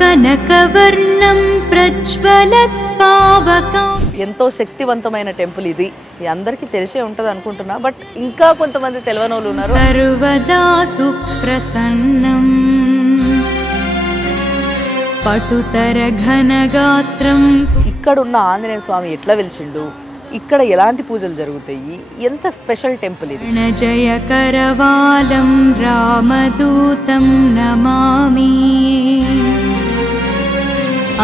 కనకవర్ణం ప్రజ్వలత్ పావకం. ఎంతో శక్తివంతమైన టెంపుల్ ఇది. అందరికీ తెలిసే ఉంటుంది అనుకుంటున్నా, బట్ ఇంకా కొంతమంది తెలియని వాళ్ళు ఉన్నారు. సర్వదా సుప్రసన్నం పటుతర ఘనగాత్రం. ఇక్కడ ఉన్న ఆంజనేయ స్వామి ఎట్లా వెలిసిండు, ఇక్కడ ఎలాంటి పూజలు జరుగుతాయి, ఎంత స్పెషల్ టెంపుల్ ఇది. జయ కరవాలం రామదూతం నమామి.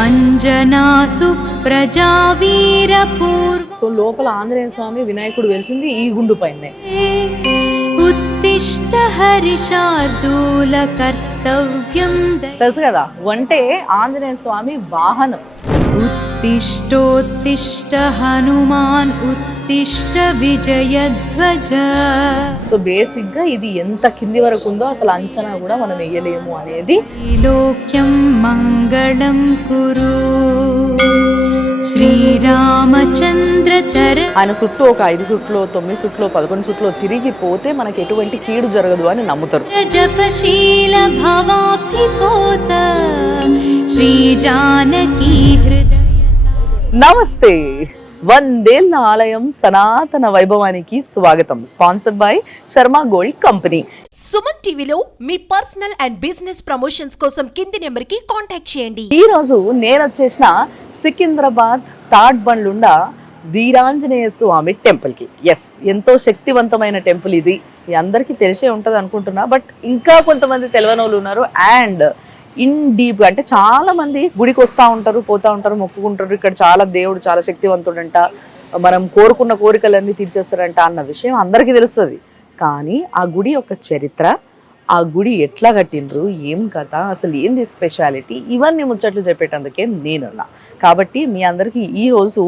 అంజనా సుప్రజా వీరపూర్వ. సో లోపల ఆంజనేయ స్వామి వినాయకుడు వెలిసింది ఈ గుండు పైనే. ఉత్తిష్ట హరిశార్దూల కర్తవ్యం. తెలుసు కదా, అంటే ఆంజనేయ స్వామి వాహనం. ఉత్తిష్టోత్తిష్ట హనుమాన్ ఉత్తిష్ట విజయధ్వజ. సో బేసిక్ గా ఇది ఎంత కింది వరకు ఉందో అసలు అంచనా కూడా మనం వేయలేము అనేది. లోక్యం మంగళం కురు శ్రీరామచంద్ర చర. ఆయన చుట్టూ ఒక 5 చుట్లు 9 చుట్లు 11 చుట్లు తిరిగిపోతే మనకి ఎటువంటి కీడు జరగదు అని నమ్ముతారు. జపశీల భవాబ్ధిపోత శ్రీ జానకీ హృదయ. నమస్తే, వందేళ్ల ఆలయం సనాతన వైభవానికి స్వాగతం. Sponsored by Sharma gold company. Suman టీవీలో మీ పర్సనల్ అండ్ బిజినెస్ ప్రమోషన్స్ కోసం కింది నెంబర్ కి కాంటాక్ట్ చేయండి. ఈ రోజు నేను వచ్చేసిన సికింద్రాబాద్ తాడ్ బండ్లుండ వీరాంజనేయ స్వామి టెంపుల్ కి. ఎస్, ఎంతో శక్తివంతమైన టెంపుల్ ఇది. అందరికీ తెలిసే ఉంటుంది అనుకుంటున్నా, బట్ ఇంకా కొంతమంది తెలియని వాళ్ళు ఉన్నారు. అండ్ ఇన్ డీప్ అంటే చాలా మంది గుడికి వస్తూ ఉంటారు, పోతూ ఉంటారు, మొక్కుకుంటారు. ఇక్కడ చాలా దేవుడు చాలా శక్తివంతుడంట, మనం కోరుకున్న కోరికలన్నీ తీర్చేస్తాడంట అన్న విషయం అందరికీ తెలుస్తుంది. కానీ ఆ గుడి యొక్క చరిత్ర, ఆ గుడి ఎట్లా కట్టిండ్రు, ఏం కథ, అసలు ఏంది స్పెషాలిటీ, ఇవన్నీ ముచ్చట్లు చెప్పేటందుకే నేనున్నా. కాబట్టి మీ అందరికీ ఈరోజు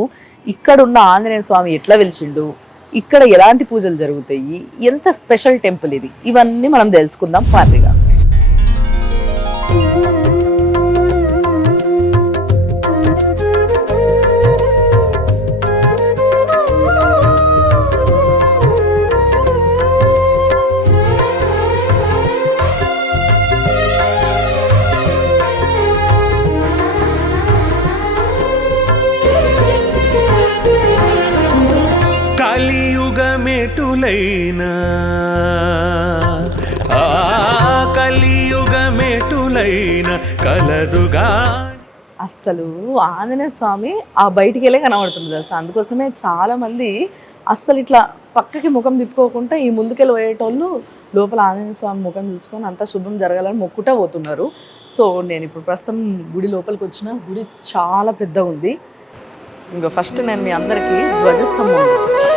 ఇక్కడున్న ఆంజనేయ స్వామి ఎట్లా వెలిసిండు, ఇక్కడ ఎలాంటి పూజలు జరుగుతాయి, ఎంత స్పెషల్ టెంపుల్ ఇది, ఇవన్నీ మనం తెలుసుకుందాం పార్టీగా. కలియుగమెటులైనా కలియుగమెటులైనా కలదుగా. అస్సలు ఆంజనేయ స్వామి ఆ బయటికి వెళ్ళే కనబడుతుంది తెలుసా. అందుకోసమే చాలా మంది అస్సలు ఇట్లా పక్కకి ముఖం తిప్పుకోకుండా ఈ ముందుకెళ్ళి పోయేటోళ్ళు లోపల ఆంజనేయ స్వామి ముఖం చూసుకొని అంతా శుభం జరగాలని మొక్కుటా పోతున్నారు. సో నేను ఇప్పుడు ప్రస్తుతం గుడి లోపలికి వచ్చిన. గుడి చాలా పెద్దగా ఉంది. ఇంకా ఫస్ట్ నేను మీ అందరికీ ధ్వజస్తంభం చూపిస్తాను.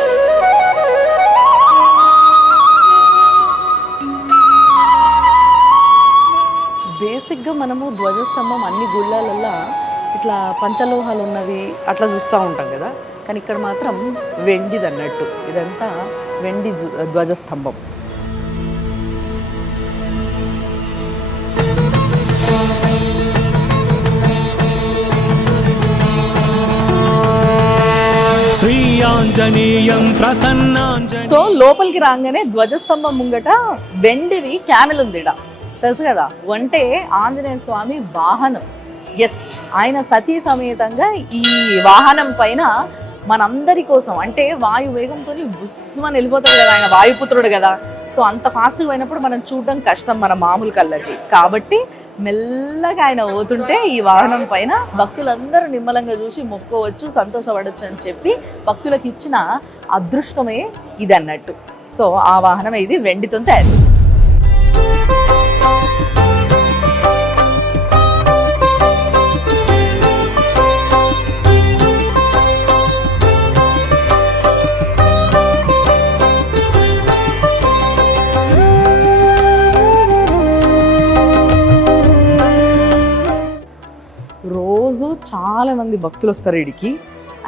బేసిక్గా మనము ధ్వజస్తంభం అన్ని గుళ్ళల్లో ఇట్లా పంచలోహాలు ఉన్నవి అట్లా చూస్తూ ఉంటాం కదా, కానీ ఇక్కడ మాత్రం వెండిది అన్నట్టు. ఇదంతా వెండి ధ్వజస్తంభం. సో లోపలికి రాగానే ధ్వజస్తంభం ముంగట వెండివి క్యామెల్ ఉంది. తెలుసు కదా, అంటే ఆంజనేయ స్వామి వాహనం. ఎస్, ఆయన సతీ సమేతంగా ఈ వాహనం పైన మనందరి కోసం, అంటే వాయు వేగంతో బుస్సుమని వెళ్ళిపోతాడు కదా, ఆయన వాయుపుత్రుడు కదా. సో అంత ఫాస్ట్గా పోయినప్పుడు మనం చూడడం కష్టం మన మామూలు కళ్ళకి. కాబట్టి మెల్లగా ఆయన పోతుంటే ఈ వాహనం పైన భక్తులందరూ నిమ్మలంగా చూసి మొక్కోవచ్చు, సంతోషపడవచ్చు అని చెప్పి భక్తులకు ఇచ్చిన అదృష్టమే ఇది అన్నట్టు. సో ఆ వాహనం ఇది వెండితో తయారు చేసింది. రోజు చాలా మంది భక్తులు వస్తారు ఇడికి.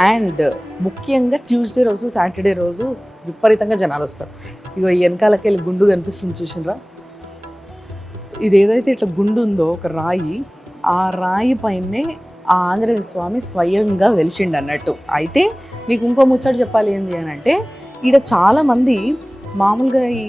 అండ్ ముఖ్యంగా ట్యూస్డే రోజు సాటర్డే రోజు విపరీతంగా జనాలు వస్తారు. ఇగో ఈ వెనకాలకి వెళ్ళి గుండు కనిపిస్తుంది చూసినరా, ఇది ఏదైతే ఇట్లా గుండు ఉందో ఒక రాయి, ఆ రాయి పైనే ఆ ఆంజనేయ స్వామి స్వయంగా వెలిసిండు అన్నట్టు. అయితే మీకు ఇంకో ముచ్చట చెప్పాలి ఏంటి అని అంటే, ఈడ చాలామంది మామూలుగా ఈ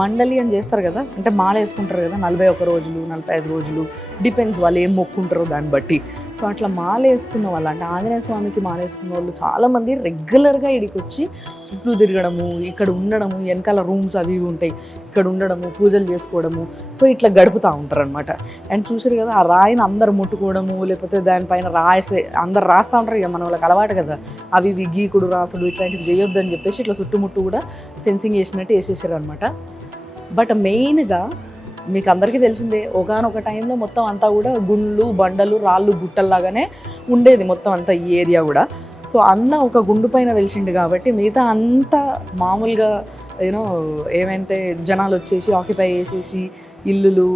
మండలి అని చేస్తారు కదా, అంటే మాల వేసుకుంటారు కదా 41 రోజులు 45 రోజులు, డిపెండ్స్ వాళ్ళు ఏం మొక్కుంటారో దాన్ని బట్టి. సో అట్లా మాల వేసుకున్న వాళ్ళు, అంటే ఆంజనేయ స్వామికి మాల వేసుకున్న వాళ్ళు చాలామంది రెగ్యులర్గా ఇక్కడికి వచ్చి చుట్టూ తిరగడము, ఇక్కడ ఉండడము, వెనకాల రూమ్స్ అవి ఇవి ఉంటాయి, ఇక్కడ ఉండడము, పూజలు చేసుకోవడము, సో ఇట్లా గడుపుతూ ఉంటారు అనమాట. అండ్ చూసారు కదా, ఆ రాయిని అందరు ముట్టుకోవడము, లేకపోతే దానిపైన అందరు రాస్తూ ఉంటారు ఇక మన వాళ్ళకి అలవాటు కదా, అవి ఇవి గీకుడు రాసుడు ఇట్లాంటివి చేయొద్దని చెప్పేసి ఇట్లా చుట్టుముట్టు కూడా ఫెన్సింగ్ వేసినట్టు వేసేసారు అనమాట. బట్ మెయిన్గా మీకు అందరికీ తెలిసిందే, ఒకానొక టైంలో మొత్తం అంతా కూడా గుండ్లు బండలు రాళ్ళు గుట్టల్లాగానే ఉండేది మొత్తం అంతా ఈ ఏరియా కూడా. సో అన్న ఒక గుండు పైన వెలిసిండు కాబట్టి మిగతా అంతా మామూలుగా ఏమంటే జనాలు వచ్చేసి ఆక్యుపై చేసేసి ఇల్లులు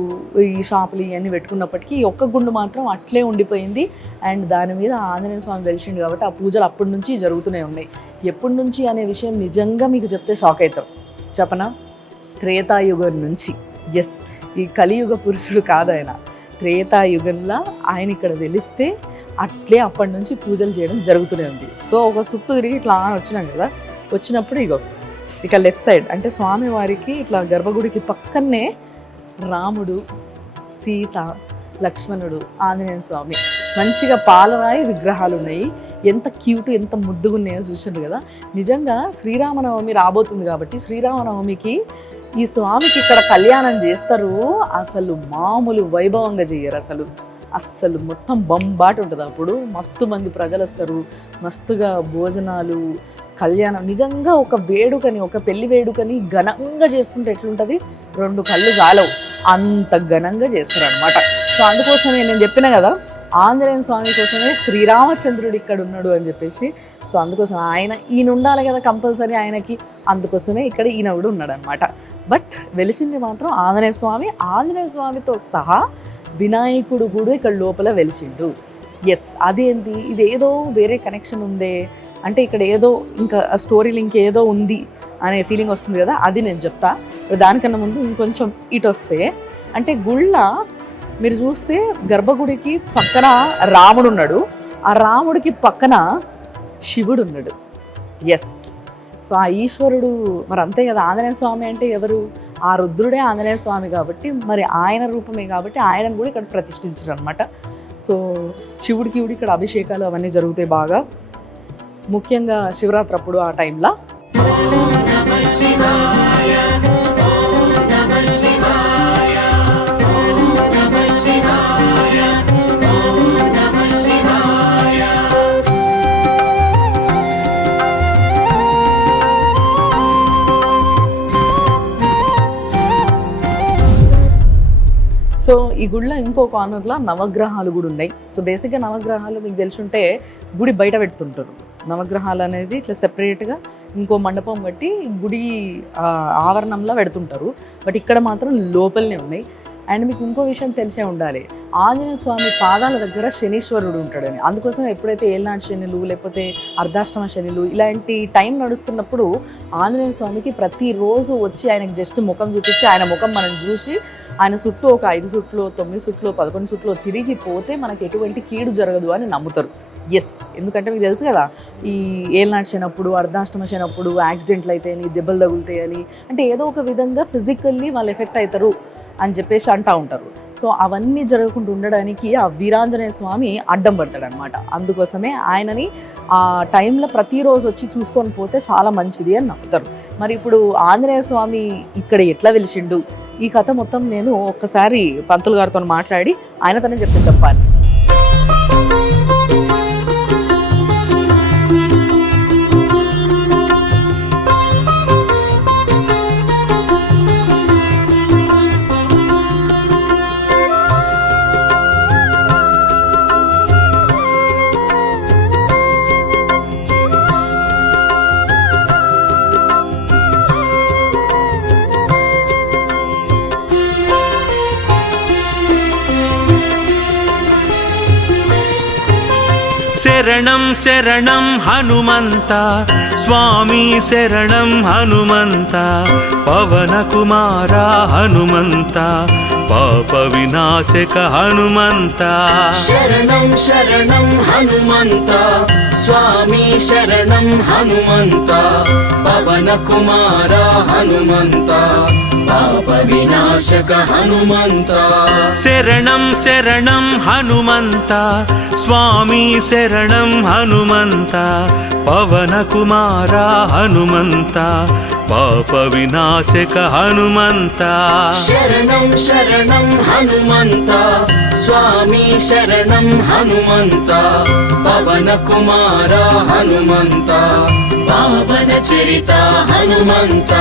ఈ షాపులు ఇవన్నీ పెట్టుకున్నప్పటికీ ఒక్క గుండు మాత్రం అట్లే ఉండిపోయింది. అండ్ దాని మీద ఆంజనేయ స్వామి వెలిసిండు కాబట్టి ఆ పూజలు అప్పటి నుంచి జరుగుతూనే ఉన్నాయి. ఎప్పటి నుంచి అనే విషయం నిజంగా మీకు చెప్తే షాక్ అవుతాం. చెప్పనా? త్రేతాయుగం నుంచి. ఎస్, ఈ కలియుగ పురుషుడు కాదు ఆయన, త్రేతాయుగంలో ఆయన ఇక్కడ వెలిస్తే అట్లే అప్పటి నుంచి పూజలు చేయడం జరుగుతూనే ఉంది. సో ఒక చుట్టూ తిరిగి ఇట్లా వచ్చినాం కదా, వచ్చినప్పుడు ఇక లెఫ్ట్ సైడ్ అంటే స్వామివారికి ఇట్లా గర్భగుడికి పక్కనే రాముడు, సీత, లక్ష్మణుడు, ఆంజనేయ స్వామి మంచిగా పాలరాయి విగ్రహాలు ఉన్నాయి. ఎంత క్యూట్, ఎంత ముద్దుగా ఉన్నాయో చూసారు కదా. నిజంగా శ్రీరామనవమి రాబోతుంది కాబట్టి శ్రీరామనవమికి ఈ స్వామికి ఇక్కడ కళ్యాణం చేస్తారు. అసలు మామూలు వైభవంగా చేయరు, అస్సలు మొత్తం బంబాటు ఉంటుంది. అప్పుడు మస్తు మంది ప్రజలు వస్తారు, మస్తుగా భోజనాలు, కళ్యాణం. నిజంగా ఒక వేడుకని, ఒక పెళ్లి వేడుకని ఘనంగా చేసుకుంటే ఎట్లుంటుంది, 2 కళ్ళు చాలవు అంత ఘనంగా చేస్తారు అనమాట. సో అందుకోసమే నేను చెప్పిన కదా, ఆంజనేయ స్వామి కోసమే శ్రీరామచంద్రుడు ఇక్కడ ఉన్నాడు అని చెప్పేసి. సో అందుకోసం ఈయన ఉండాలి కదా కంపల్సరీ ఆయనకి, అందుకోసమే ఇక్కడ ఈయన కూడా ఉన్నాడు అనమాట. బట్ వెలిసింది మాత్రం ఆంజనేయ స్వామి. ఆంజనేయ స్వామితో సహా వినాయకుడు కూడా ఇక్కడ లోపల వెలిసిండు. ఎస్, అదేంటి, ఇదేదో వేరే కనెక్షన్ ఉందే అంటే ఇక్కడ ఏదో ఇంకా స్టోరీ లింక్ ఏదో ఉంది అనే ఫీలింగ్ వస్తుంది కదా, అది నేను చెప్తా. దానికన్నా ముందు ఇంకొంచెం ఇటు వస్తే, అంటే గుళ్ళ మీరు చూస్తే గర్భగుడికి పక్కన రాముడు ఉన్నాడు, ఆ రాముడికి పక్కన శివుడు ఉన్నాడు. ఎస్, సో ఆ ఈశ్వరుడు మరి అంతే కదా. ఆంజనేయ స్వామి అంటే ఎవరు? ఆ రుద్రుడే ఆంజనేయ స్వామి కాబట్టి మరి ఆయన రూపమే కాబట్టి ఆయనను కూడా ఇక్కడ ప్రతిష్ఠించారు అనమాట. సో శివుడికి ఇక్కడ అభిషేకాలు అవన్నీ జరుగుతాయి బాగా, ముఖ్యంగా శివరాత్రి అప్పుడు ఆ టైంలో. సో ఈ గుడిలో ఇంకో కార్నర్లో నవగ్రహాలు కూడా ఉన్నాయి. సో బేసిక్గా నవగ్రహాలు మీకు తెలుసుంటే గుడి బయట పెడుతుంటారు. నవగ్రహాలు అనేది ఇట్లా సెపరేట్గా ఇంకో మండపం కట్టి గుడి ఆవరణంలో పెడుతుంటారు. బట్ ఇక్కడ మాత్రం లోపలనే ఉన్నాయి. అండ్ మీకు ఇంకో విషయం తెలిసే ఉండాలి, ఆంజనేయ స్వామి పాదాల దగ్గర శనీశ్వరుడు ఉంటాడని. అందుకోసం ఎప్పుడైతే ఏళ్ళనాటి శనులు లేకపోతే అర్ధాష్టమ శనులు ఇలాంటి టైం నడుస్తున్నప్పుడు ఆంజనేయ స్వామికి ప్రతిరోజు వచ్చి ఆయనకి జస్ట్ ముఖం చూపించి ఆయన ముఖం మనం చూసి ఆయన చుట్టూ ఒక 5 చుట్లు 9 చుట్లు 11 చుట్లు తిరిగిపోతే మనకి ఎటువంటి కీడు జరగదు అని నమ్ముతారు. ఎస్, ఎందుకంటే మీకు తెలుసు కదా, ఈ ఏళ్ళనాటి శనప్పుడు అర్ధాష్టమ శనప్పుడు యాక్సిడెంట్లు అయితాయని, దెబ్బలు తగులుతాయని, అంటే ఏదో ఒక విధంగా ఫిజికల్లీ వాళ్ళు ఎఫెక్ట్ అవుతారు అని చెప్పేసి అంటూ ఉంటారు. సో అవన్నీ జరగకుండా ఉండడానికి ఆ వీరాంజనేయ స్వామి అడ్డం పడ్డాడు అనమాట. అందుకోసమే ఆయనని ఆ టైంలో ప్రతిరోజు వచ్చి చూసుకొని పోతే చాలా మంచిది అని నమ్ముతారు. మరి ఇప్పుడు ఆంజనేయ స్వామి ఇక్కడ ఎట్లా వెలిసిండు, ఈ కథ మొత్తం నేను ఒక్కసారి పంతులు గారితో మాట్లాడి ఆయనతోనే చెప్తే చెప్పాలి. శరణం శరణం హనుమంత స్వామి శరణం హనుమంత పవన కుమార హనుమంత పాప వినాశక హనుమంత శరణం శరణం హనుమంత స్వామి శరణం హనుమంత పవన కుమార హనుమంత పాప వినాశక హనుమంత శరణం శరణం హనుమంత స్వామి శరణం హనుమంత పవన కుమార హనుమంత పాప వినాశక హనుమంత శరణం శరణం హనుమంత స్వామి శరణం హనుమంత పవన కుమార హనుమంత పావన చరిత హనుమంత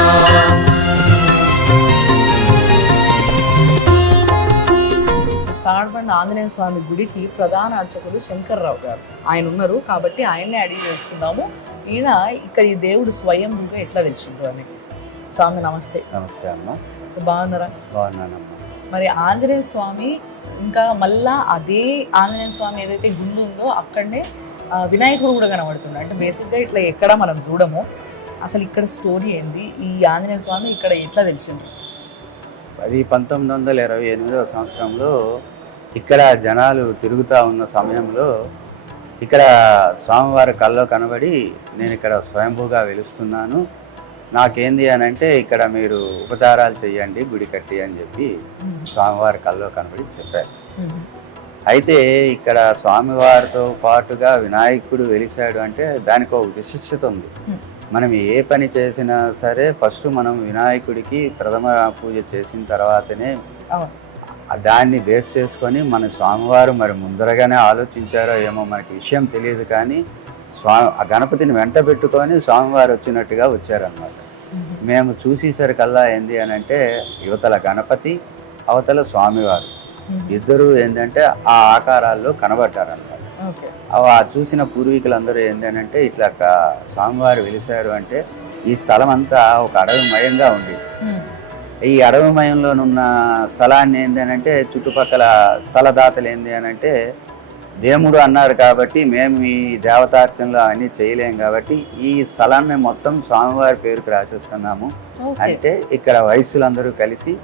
తాడ్బండ్ ఆంజనేయ స్వామి గుడికి ప్రధాన అర్చకులు శంకర్రావు గారు ఆయన ఉన్నారు కాబట్టి ఆయన్నే అడిగి తెలుసుకుందాము. ఈయన ఇక్కడ ఈ దేవుడు స్వయంగా ఎట్లా వెలిచిండ్రు అని. స్వామి నమస్తే. నమస్తే అమ్మ. సో బాగున్నారా? బాగున్నానమ్మా. మరి ఆంజనేయ స్వామి ఇంకా మళ్ళా అదే ఆంజనేయ స్వామి ఏదైతే గుండు ఉందో అక్కడనే వినాయకుడు కూడా కనబడుతుంది. అంటే బేసిక్గా ఇట్లా ఎక్కడ మనం చూడము. అసలు ఇక్కడ స్టోరీ ఏంది, ఈ ఆంజనేయ స్వామి ఇక్కడ ఎట్లా వెలిచిండ్రు? అది 1928వ సంవత్సరంలో ఇక్కడ జనాలు తిరుగుతూ ఉన్న సమయంలో ఇక్కడ స్వామివారి కల్లో కనబడి నేను ఇక్కడ స్వయంభూగా వెలుస్తున్నాను, నాకేంది అని అంటే ఇక్కడ మీరు ఉపచారాలు చెయ్యండి గుడి కట్టి అని చెప్పి స్వామివారి కల్లో కనబడి చెప్పారు. అయితే ఇక్కడ స్వామివారితో పాటుగా వినాయకుడు వెలిశాడు అంటే దానికి ఒక విశిష్టత ఉంది. మనం ఏ పని చేసినా సరే ఫస్ట్ మనం వినాయకుడికి ప్రథమ పూజ చేసిన తర్వాతనే దాన్ని బేస్ చేసుకొని మన స్వామివారు మరి ముందరగానే ఆలోచించారో ఏమో మనకి విషయం తెలియదు, కానీ ఆ గణపతిని వెంట పెట్టుకొని స్వామివారు వచ్చినట్టుగా వచ్చారన్నమాట. మేము చూసేసరికల్లా ఏంది అని అంటే యువతల గణపతి అవతల స్వామివారు ఇద్దరు ఏంటంటే ఆ ఆకారాల్లో కనబడ్డారన్నమాట. ఆ చూసిన పూర్వీకులందరూ ఏంటంటే ఇట్లా స్వామివారు వెలిశారు అంటే ఈ స్థలం అంతా ఒక అడవిమయంగా ఉండేది. ఈ అడవిమయంలోనున్న స్థలాన్ని ఏంటంటే చుట్టుపక్కల స్థలదాతలు ఏంది అని అంటే దేవుడు అన్నారు కాబట్టి మేము ఈ దేవతార్చనలో అన్నీ చేయలేం కాబట్టి ఈ స్థలాన్ని మొత్తం స్వామివారి పేరుకు రాసేస్తున్నాము అంటే ఇక్కడ వయస్సులందరూ కలిసి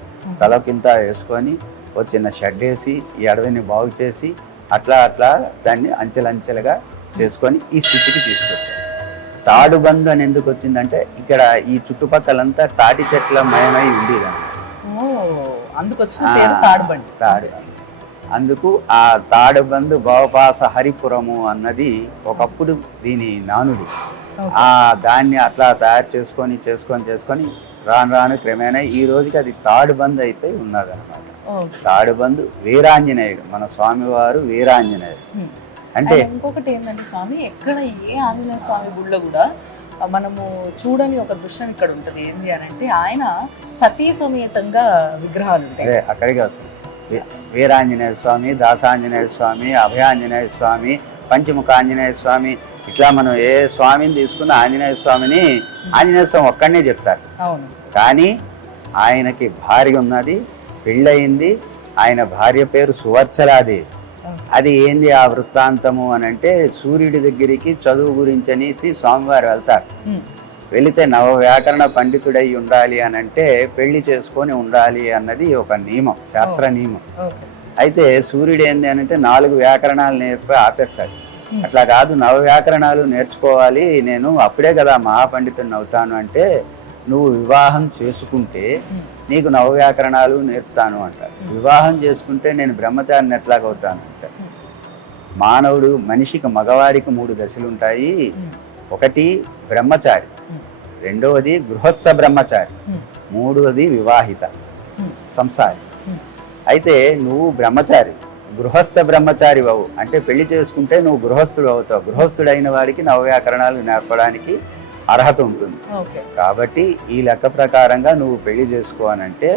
తలకింత వేసుకొని ఒక చిన్న షెడ్ వేసి ఈ అడవిని బాగు చేసి అట్లా అట్లా దాన్ని అంచెలంచెలుగా చేసుకొని ఈ స్థితికి తీసుకొచ్చారు. తాడుబందు అని ఎందుకు వచ్చిందంటే ఇక్కడ ఈ చుట్టుపక్కలంతా తాటి చెట్ల మయమై ఉండేది. అందుకు ఆ తాడుబందు భవపాస హరిపురము అన్నది ఒకప్పుడు దీని నానుడి. దాన్ని అట్లా తయారు చేసుకొని చేసుకొని చేసుకొని రాను రాను క్రమేణా ఈ రోజుకి అది తాడుబందు అయిపోయి ఉన్నది అనమాట. తాడుబందు వీరాంజనేయుడు, మన స్వామివారు వీరాంజనేయుడు. అంటే ఇంకొకటి ఏంటంటే స్వామి ఎక్కడ ఏ ఆంజనేయ స్వామి గుడిలో కూడా మనము చూడని ఒక దృశ్యం ఇక్కడ ఉంటుంది. ఏంటి అని అంటే ఆయన సతీ సమేతంగా విగ్రహాలు ఉంటాయి. అక్కడికి వస్తుంది వీరాంజనేయ స్వామి, దాసాంజనేయ స్వామి, అభయాంజనేయ స్వామి, పంచముఖ ఆంజనేయ స్వామి, ఇట్లా మనం ఏ స్వామిని తీసుకున్న ఆంజనేయ స్వామిని ఆంజనేయ స్వామి ఒక్కడనే చెప్తారు. అవును. కానీ ఆయనకి భార్య ఉన్నది, పెళ్ళయింది. ఆయన భార్య పేరు సువర్చలాదేవి. అది ఏంది ఆ వృత్తాంతము అని అంటే సూర్యుడి దగ్గరికి చదువు గురించి అనేసి స్వామివారు వెళ్తారు. వెళితే నవ వ్యాకరణ పండితుడై ఉండాలి అని అంటే పెళ్లి చేసుకొని ఉండాలి అన్నది ఒక నియమం, శాస్త్ర నియమం. అయితే సూర్యుడు ఏంది అని అంటే 4 వ్యాకరణాలు నేర్పి ఆపేస్తాడు. అట్లా కాదు, నవ వ్యాకరణాలు నేర్చుకోవాలి, నేను అప్పుడే కదా మహాపండితుడిని అవుతాను అంటే నువ్వు వివాహం చేసుకుంటే నీకు నవ వ్యాకరణాలు నేర్పుతాను అంటారు. వివాహం చేసుకుంటే నేను బ్రహ్మచారిని ఎట్లాగవుతాను అంటారు. మానవుడు మనిషికి మగవాడికి 3 దశలు ఉంటాయి. ఒకటి బ్రహ్మచారి, రెండవది గృహస్థ బ్రహ్మచారి, మూడవది వివాహిత సంసారి. అయితే నువ్వు బ్రహ్మచారి, గృహస్థ బ్రహ్మచారి అవు అంటే పెళ్లి చేసుకుంటే నువ్వు గృహస్థుడు అవుతావు. గృహస్థుడైన వాడికి నవవ్యాకరణాలు నేర్పడానికి అర్హత ఉంటుంది. కాబట్టి ఈ లెక్క ప్రకారంగా నువ్వు పెళ్లి చేసుకో అని అంటే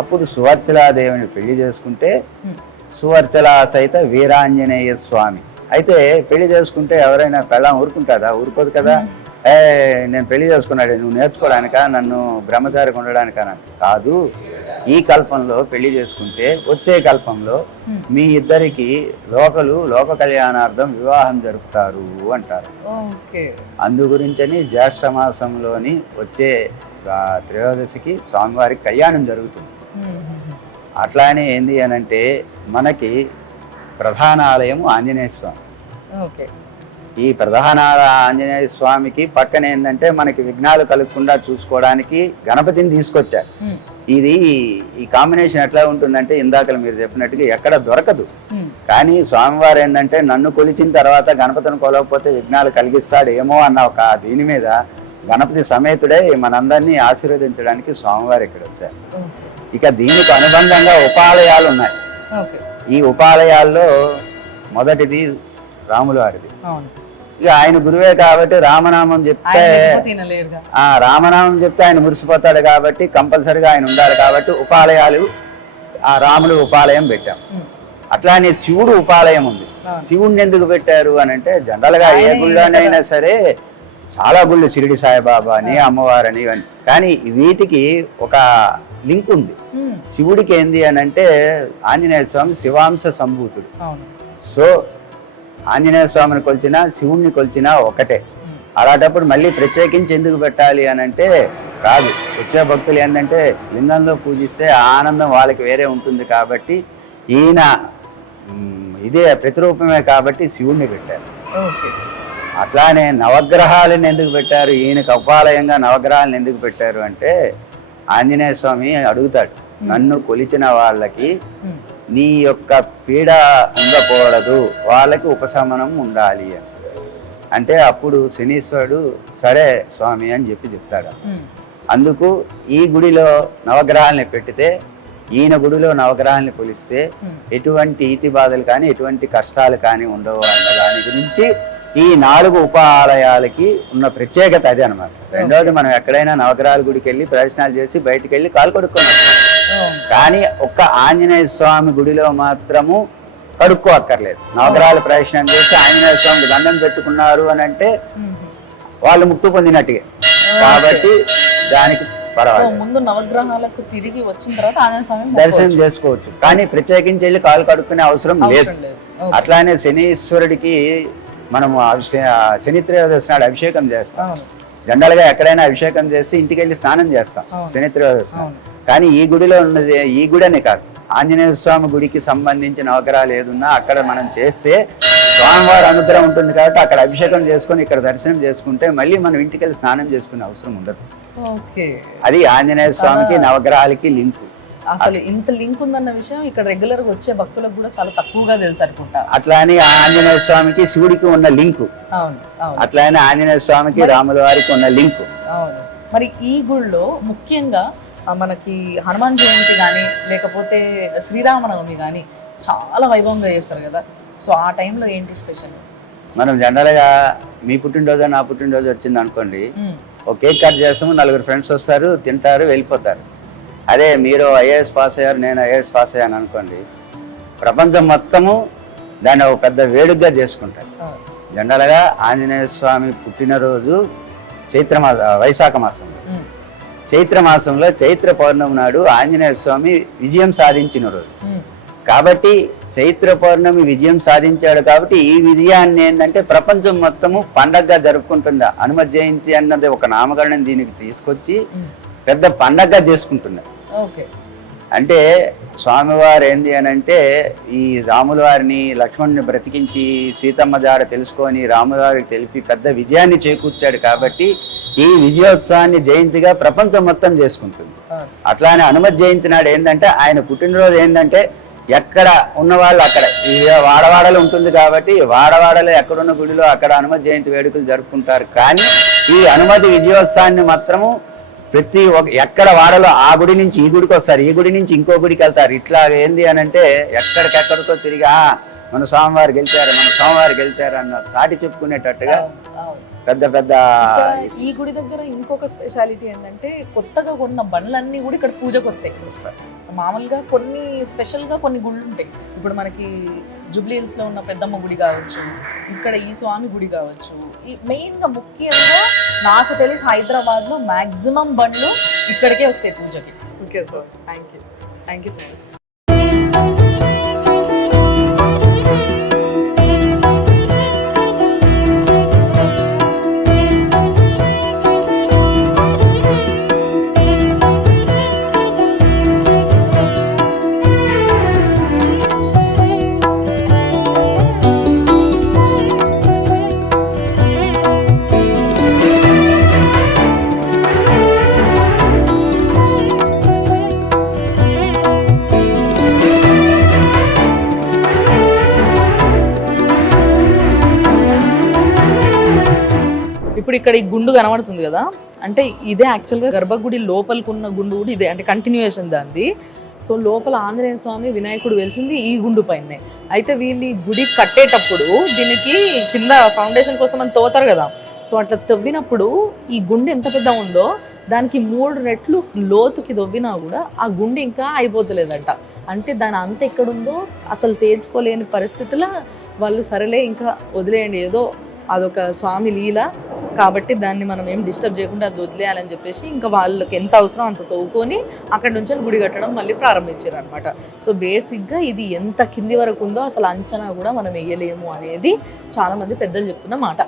అప్పుడు సువర్చలాదేవిని పెళ్లి చేసుకుంటే సువర్చలా సహిత వీరాంజనేయ స్వామి. అయితే పెళ్లి చేసుకుంటే ఎవరైనా పెళ్ళాం ఊరుకుంటుందా? ఊరుకోదు కదా. నేను పెళ్లి చేసుకున్నాడు నువ్వు నేర్చుకోవడానికా, నన్ను బ్రహ్మచారికి ఉండడానికా? కాదు, ఈ కల్పంలో పెళ్లి చేసుకుంటే వచ్చే కల్పంలో మీ ఇద్దరికి లోక కళ్యాణార్థం వివాహం జరుపుతారు అంటారు. అందు గురించని జ్యేష్ఠ మాసంలోని వచ్చే త్రయోదశికి స్వామివారికి కళ్యాణం జరుగుతుంది. అట్లానే ఏంది అనంటే మనకి ప్రధాన ఆలయం ఆంజనేయ స్వామి. ఈ ప్రధాన ఆంజనేయ స్వామికి పక్కన ఏంటంటే మనకి విఘ్నాలు కలగకుండా చూసుకోవడానికి గణపతిని తీసుకొచ్చారు. ఇది ఈ కాంబినేషన్ ఎట్లా ఉంటుందంటే ఇందాక మీరు చెప్పినట్టుగా ఎక్కడ దొరకదు. కానీ స్వామివారు ఏంటంటే నన్ను కొలిచిన తర్వాత గణపతిని కొలవకపోతే విఘ్నాలు కలిగిస్తాడు ఏమో అన్న ఒక దీని మీద గణపతి సమేతుడే మనందరినీ ఆశీర్వదించడానికి స్వామివారు ఇక్కడ వచ్చారు. ఇక దీనికి అనుబంధంగా ఉపాలయాలు ఉన్నాయి. ఈ ఉపాలయాల్లో మొదటిది రాముల వారిది. ఇక ఆయన గురువే కాబట్టి రామనామం చెప్తే ఆయన మురిసిపోతాడు కాబట్టి కంపల్సరిగా ఆయన ఉండాలి కాబట్టి ఉపాలయాలు ఆ రాములు ఉపాలయం పెట్టాం. అట్లానే శివుడు ఉపాలయం ఉంది. శివుడిని ఎందుకు పెట్టారు అని అంటే జనరల్ గా ఏ గుళ్ళోనైనా సరే చాలా గుళ్ళు షిరిడి సాయిబాబా అని అమ్మవారని ఇవన్నీ, కానీ వీటికి ఒక లింక్ ఉంది. శివుడికి ఏంది అని అంటే ఆంజనేయ స్వామి శివాంశ సంభూతుడు. సో ఆంజనేయ స్వామిని కొలిచినా శివుణ్ణి కొలిచినా ఒకటే. అలాంటప్పుడు మళ్ళీ ప్రత్యేకించి ఎందుకు పెట్టాలి అని అంటే కాదు, వచ్చే భక్తులు ఏంటంటే లింగంలో పూజిస్తే ఆనందం వాళ్ళకి వేరే ఉంటుంది కాబట్టి ఈయన ఇదే ప్రతిరూపమే కాబట్టి శివుణ్ణి పెట్టారు. అట్లానే నవగ్రహాలను ఎందుకు పెట్టారు, ఈయనకు ఉపాలయంగా నవగ్రహాలను ఎందుకు పెట్టారు అంటే ఆంజనేయ స్వామి అడుగుతాడు, నన్ను కొలిచిన వాళ్ళకి నీ యొక్క పీడ ఉండకూడదు, వాళ్ళకి ఉపశమనం ఉండాలి అని. అంటే అప్పుడు శనీశ్వరుడు సరే స్వామి అని చెప్తాడు. అందుకు ఈ గుడిలో నవగ్రహాలని పెట్టితే ఈయన గుడిలో నవగ్రహాలని కొలిస్తే ఎటువంటి ఈతి బాధలు కానీ ఎటువంటి కష్టాలు కానీ ఉండవు అన్న దాని గురించి ఈ 4 ఉపాలయాలకి ఉన్న ప్రత్యేకత అది అనమాట. రెండవది, మనం ఎక్కడైనా నవగ్రహాల గుడికి వెళ్ళి ప్రదర్శనలు చేసి బయటికి వెళ్ళి కాలు కడుక్కొని కానీ ఒక్క ఆంజనేయ స్వామి గుడిలో మాత్రము కడుక్కోక్కర్లేదు. నవగ్రహాలు ప్రదర్శన చేసి ఆంజనేయ స్వామికి దండం పెట్టుకున్నారు అని అంటే వాళ్ళు ముక్తి పొందినట్టుగా, కాబట్టి దానికి పర్వాలేదు. ముందు నవగ్రహాలకు తిరిగి వచ్చిన తర్వాత ఆంజనేయ స్వామి దర్శనం చేసుకోవచ్చు, కానీ ప్రత్యేకించి వెళ్ళి కాలు కడుక్కునే అవసరం లేదు. అట్లానే శనీశ్వరుడికి మనము శని త్రయోదశి నాడు అభిషేకం చేస్తాం. జనరల్ గా ఎక్కడైనా అభిషేకం చేసి ఇంటికి వెళ్ళి స్నానం చేస్తాం శని త్రయోదశి. కానీ ఈ గుడిలో ఉన్నది, ఈ గుడి అనే కాదు, ఆంజనేయ స్వామి గుడికి సంబంధించిన నవగ్రహాలు ఏదున్నా అక్కడ మనం చేస్తే స్వామివారి అనుగ్రహం ఉంటుంది కాబట్టి అక్కడ అభిషేకం చేసుకొని ఇక్కడ దర్శనం చేసుకుంటే మళ్ళీ మనం ఇంటికి వెళ్ళి స్నానం చేసుకునే అవసరం ఉండదు. అది ఆంజనేయ స్వామికి నవగ్రహాలకి లింక్. అసలు ఇంత లింక్ ఉందన్న విషయం ఇక్కడ రెగ్యులర్ గా వచ్చే భక్తులకు కూడా చాలా తక్కువగా తెలుసు అనుకుంటా. అట్లానే ఆంజనేయ స్వామికి శివుడికి ఉన్న లింకు, అట్లానే ఆంజనేయ స్వామికి రాముల వారికి ఉన్న లింకు. మరి ఈ గుళ్ళో ముఖ్యంగా మనకి హనుమాన్ జయంతి కానీ లేకపోతే శ్రీరామనవమి కానీ చాలా వైభవంగా చేస్తారు కదా, సో ఆ టైంలో ఏంటి స్పెషల్? మనం జనరల్గా మీ పుట్టినరోజు నా పుట్టినరోజు వచ్చింది అనుకోండి, ఒక కేక్ కట్ చేస్తాము, 4 ఫ్రెండ్స్ వస్తారు, తింటారు, వెళ్ళిపోతారు. అదే మీరు ఐఏఎస్ పాస్ అయ్యారు, నేను ఐఏఎస్ పాస్ అయ్యాను అనుకోండి, ప్రపంచం మొత్తము దాన్ని ఒక పెద్ద వేడుకగా చేసుకుంటారు. జనరల్గా ఆంజనేయ స్వామి పుట్టినరోజు వైశాఖ మాసంలో, చైత్ర మాసంలో చైత్ర పౌర్ణమి నాడు ఆంజనేయ స్వామి విజయం సాధించిన రోజు కాబట్టి చైత్ర పౌర్ణమి విజయం సాధించాడు కాబట్టి ఈ విజయాన్ని ఏంటంటే ప్రపంచం మొత్తము పండగగా జరుపుకుంటుందా. హనుమ జయంతి అన్నది ఒక నామకరణం దీనికి తీసుకొచ్చి పెద్ద పండగగా చేసుకుంటున్నారు. అంటే స్వామివారు ఏంది అని అంటే ఈ రాముల వారిని లక్ష్మణుని బ్రతికించి సీతమ్మ జాడ తెలుసుకొని రాముల వారికి తెలిపి పెద్ద విజయాన్ని చేకూర్చాడు కాబట్టి ఈ విజయోత్సవాన్ని జయంతిగా ప్రపంచం మొత్తం చేసుకుంటుంది. అట్లానే హనుమ జయంతి నాడు ఏంటంటే ఆయన పుట్టినరోజు ఏంటంటే ఎక్కడ ఉన్నవాళ్ళు అక్కడ, ఈ వాడవాడలు ఉంటుంది కాబట్టి వాడవాడలో ఎక్కడున్న గుడిలో అక్కడ హనుమ జయంతి వేడుకలు జరుపుకుంటారు. కానీ ఈ హనుమతి విజయోత్సవాన్ని మాత్రము ప్రతి ఎక్కడ వాడలో ఆ గుడి నుంచి ఈ గుడికి వస్తారు, ఈ గుడి నుంచి ఇంకో గుడికి వెళ్తారు. ఇట్లా ఏంది అని అంటే ఎక్కడికెక్కడికో తిరిగి మన స్వామివారు గెలిచారు అన్న చాటి చెప్పుకునేటట్టుగా పెద్ద పెద్ద. ఈ గుడి దగ్గర ఇంకొక స్పెషాలిటీ ఏంటంటే కొత్తగా కొన్న బండ్లన్నీ కూడా ఇక్కడ పూజకు వస్తాయి. మామూలుగా కొన్ని స్పెషల్ గా కొన్ని గుళ్ళు ఉంటాయి. ఇప్పుడు మనకి జూబ్లీ హిల్స్ లో ఉన్న పెద్దమ్మ గుడి కావచ్చు, ఇక్కడ ఈ స్వామి గుడి కావచ్చు. ఈ మెయిన్ గా ముఖ్యంగా నాకు తెలిసి హైదరాబాద్ లో మాక్సిమం బండ్లు ఇక్కడికే వస్తాయి పూజకి. Okay sir, thank you so much. ఇప్పుడు ఇక్కడ ఈ గుండు కనబడుతుంది కదా, అంటే ఇదే యాక్చువల్గా గర్భగుడి లోపలికి ఉన్న గుండు కూడా ఇదే, అంటే కంటిన్యూయేషన్ దాన్ని. సో లోపల ఆంజనేయ స్వామి వినాయకుడు వెలిసింది ఈ గుండు పైనే. అయితే వీళ్ళు ఈ గుడి కట్టేటప్పుడు దీనికి కింద ఫౌండేషన్ కోసం అని తోతారు కదా, సో అట్లా తవ్వినప్పుడు ఈ గుండె ఎంత పెద్ద ఉందో దానికి 3 రెట్లు లోతుకి తవ్వినా కూడా ఆ గుండె ఇంకా అయిపోతలేదంట. అంటే దాని అంత ఎక్కడుందో అసలు తేల్చుకోలేని పరిస్థితుల్లో వాళ్ళు సరేలే ఇంకా వదిలేయండి, ఏదో అదొక స్వామి లీల కాబట్టి దాన్ని మనం ఏం డిస్టర్బ్ చేయకుండా అది వదిలేయాలని చెప్పేసి ఇంకా వాళ్ళకి ఎంత అవసరం అంత తవ్వుకొని అక్కడ నుంచి గుడి కట్టడం మళ్ళీ ప్రారంభించారు అనమాట. సో బేసిక్గా ఇది ఎంత కింది వరకు ఉందో అసలు అంచనా కూడా మనం వేయలేము అనేది చాలామంది పెద్దలు చెప్తున్న మాట.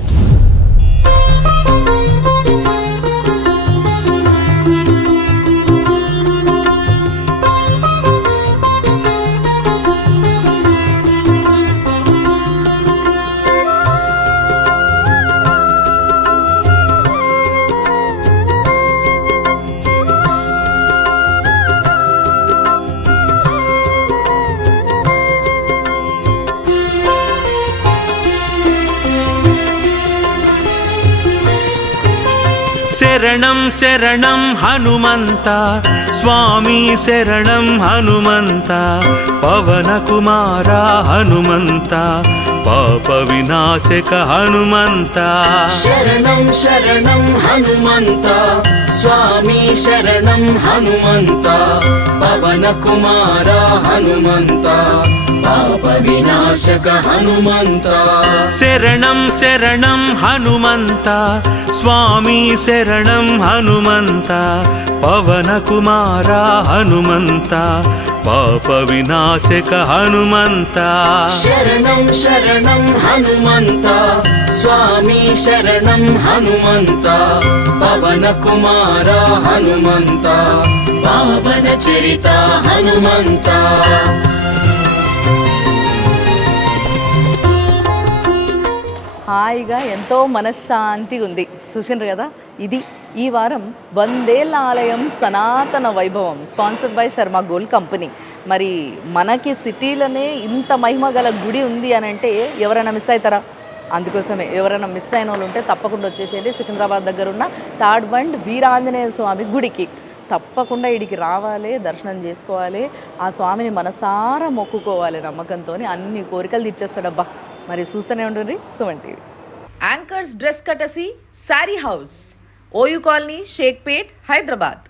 శరణం శరణం హనుమంత స్వామి శరణం హనుమంత పవన కుమార హనుమంత పాప వినాశక హనుమంత శరణం శరణం హనుమంత స్వామి శరణం హనుమంత పవన కుమార హనుమంత పాప వినాశక హనుమంత శరణం శరణం హనుమంత స్వామి శరణం హనుమంత పవన కుమార హనుమంత పాప వినాశక హనుమంత శరణం శరణం హనుమంత స్వామి శరణం హనుమంత పవన కుమార హనుమంత పావన చరిత హనుమంత హాయిగా ఎంతో మనశ్శాంతిగా ఉంది. చూసిండ్రు కదా, ఇది ఈ వారం 100 ఏళ్ల ఆలయం సనాతన వైభవం sponsored by Sharma gold company. మరి మనకి సిటీలోనే ఇంత మహిమ గల గుడి ఉంది అని అంటే ఎవరైనా మిస్ అవుతారా? అందుకోసమే ఎవరైనా మిస్ అయిన వాళ్ళు ఉంటే తప్పకుండా వచ్చేసేది సికింద్రాబాద్ దగ్గర ఉన్న తాడ్బండ్ వీరాంజనేయ స్వామి గుడికి. తప్పకుండా ఇడికి రావాలి, దర్శనం చేసుకోవాలి, ఆ స్వామిని మనసారా మొక్కుకోవాలి నమ్మకంతో. అన్ని కోరికలు తీర్చేస్తాడబ్బా. మరి చూస్తూనే ఉండండి సుమన్ టీవీ. యాంకర్స్ డ్రెస్ కటసి sari house, OU colony, Shaikpet, Hyderabad.